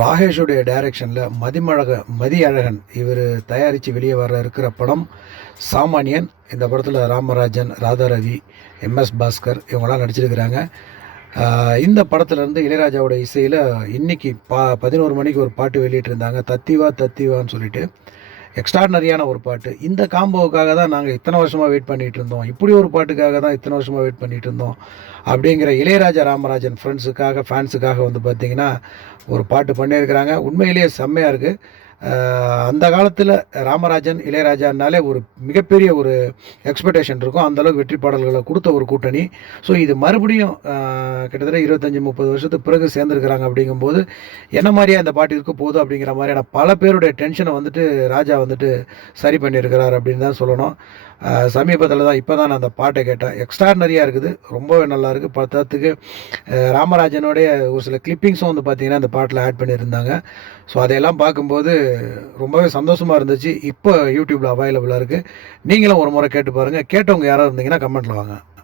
ராகேஷுடைய டைரக்ஷனில் மதியழகன் இவர் தயாரித்து வெளியே வர இருக்கிற படம் சாமானியன். இந்த படத்தில் ராமராஜன், ராதாரவி, எம்எஸ் பாஸ்கர் இவங்களாம் நடிச்சிருக்கிறாங்க. இந்த படத்துலேருந்து இளையராஜாவோட இசையில் இன்றைக்கி 11 மணிக்கு ஒரு பாட்டு வெளியிட்டிருந்தாங்க, தத்திவா தத்திவான்னு சொல்லிட்டு. எக்ஸ்ட்ராடனரியான ஒரு பாட்டு. இந்த காம்போவுக்காக தான் நாங்கள் இத்தனை வருஷமாக வெயிட் பண்ணிகிட்டு இருந்தோம், இப்படி ஒரு பாட்டுக்காக தான் இத்தனை வருஷமாக வெயிட் பண்ணிகிட்டு இருந்தோம் அப்படிங்கிற இளையராஜா ராமராஜன் ஃபேன்ஸுக்காக வந்து பார்த்திங்கன்னா ஒரு பாட்டு பண்ணியிருக்கிறாங்க. உண்மையிலேயே செம்மையாக இருக்குது. அந்த காலத்தில் ராமராஜன், இளையராஜானாலே ஒரு மிகப்பெரிய ஒரு எக்ஸ்பெக்டேஷன் இருக்கும். அந்தளவுக்கு வெற்றி பாடல்களை கொடுத்த ஒரு கூட்டணி. ஸோ இது மறுபடியும் கிட்டத்தட்ட 25-30 வருஷத்துக்கு பிறகு சேர்ந்துருக்கிறாங்க. அப்படிங்கும்போது என்ன மாதிரியா அந்த பாட்டு இருக்க போகுது அப்படிங்கிற மாதிரியான பல பேருடைய டென்ஷனை வந்துட்டு ராஜா வந்துட்டு சரி பண்ணியிருக்கிறார் அப்படின்னு தான் சொல்லணும். சமீபத்தில் தான் இப்போ தான் நான் அந்த பாட்டை கேட்டேன். எக்ஸ்ட்ராடனரியாக இருக்குது, ரொம்பவே நல்லாயிருக்கு. பத்தத்துக்கு ராமராஜனுடைய ஒரு சில கிளிப்பிங்ஸும் வந்து பார்த்திங்கன்னா அந்த பாட்டில் ஆட் பண்ணியிருந்தாங்க. ஸோ அதையெல்லாம் பார்க்கும்போது ரொம்பவே சந்தோஷமாக இருந்துச்சு. இப்போ யூடியூப்பில் அவைலபிளாக இருக்குது. நீங்களும் ஒரு முறை கேட்டு பாருங்கள். கேட்டவங்க யாராவது இருந்தீங்கன்னா கமெண்ட்டில் வாங்க.